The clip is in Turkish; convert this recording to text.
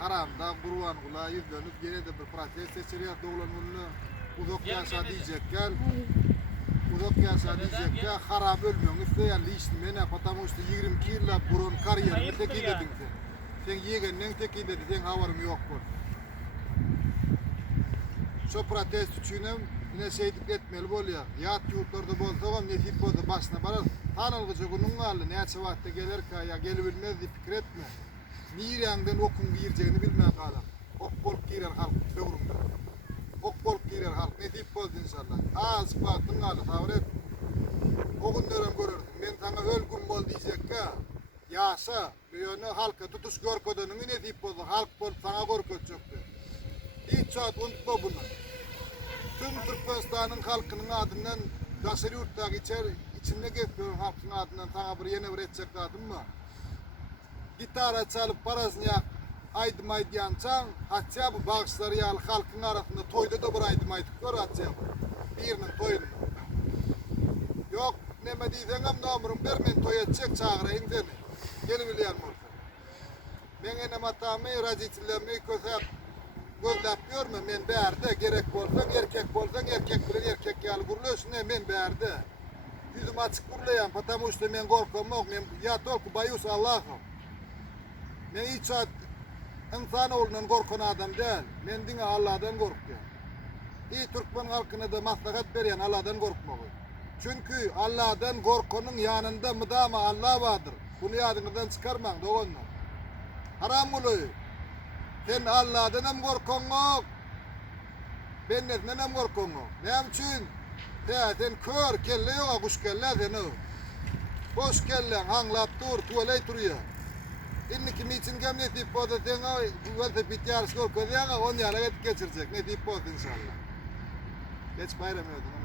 haramda kurban kula yüzlenip gene de bir protest seçeriyor doğulanını uzak yaşa diyecekken uzak yaşa diyecekken haram ölmüyorsun işte yani işlemene потому что 22 yılla burun kariyerimi tekiyledin sen yegenden tekiyledin sen havarım yok bu şu protest üçünüm yine şeydik etmeli bol ya yat yurtlarda bolsa ne tip oldu başına barar tanılgıcı günün aldı ne açıvatta gelir ki ya gelebilmez diye fikir etme bir yandan okun gireceğini bilmem hala ok bol girer halk doğrumda ok bol girer halk ne tip oldu inşallah az baktın aldı tavret o günlerim görürdüm ben sana ölgün bol diyecek ki yaşa bir halka tutuş görködünün ne tip oldu halk bol sana görkötecekti hiç saat unutma bunu tüm Türkmenistan'ın halkının adından Dasır yurtta geçer içinde geçiyorum halkın adından sana bir yeni bir edecek adım mı? Gitara çalıp parasını yak aydım aydıyancan hatta bu bağışları yal halkın arasında toyda da bir aydım aydık gör hatta birinin toyunu. Yok neme diysen hem namurum ben toy edecek çağırayım seni. Gelebiliyor mu? Ben enem hatamı razitlerimi kösep gözlep görmem men berde gerek bolsan erkek bilen erkek yal gurluyorsun men berde. Yüzüm açık burlayan, потому что men korkum yok, ya только боюсь Allah'ım. Men hiç insanoğlundan korkan adam değil, men dine Allah'dan korkuyorum. İyi Türkmen halkına da maslahat veren Allah'dan korkmak. Çünkü Allah'dan korkunun yanında mıdama Allah vardır. Bunu yadınızdan çıkarmayın, doğru. Haram oluyor. Sen Allah'dan hem korkun yok. Ben neden hem korkun yok. Ne için? Sen kör kelle yok, kuş kelle sen o. Boş kellen hanglap dur, tuvalay duruyor. İnni kimi için gem ne tip oldu sen o, bu vazda biter skor koyuyor, onu yalan geçirecek. Ne tip oldu inşallah. Geç bayram edin.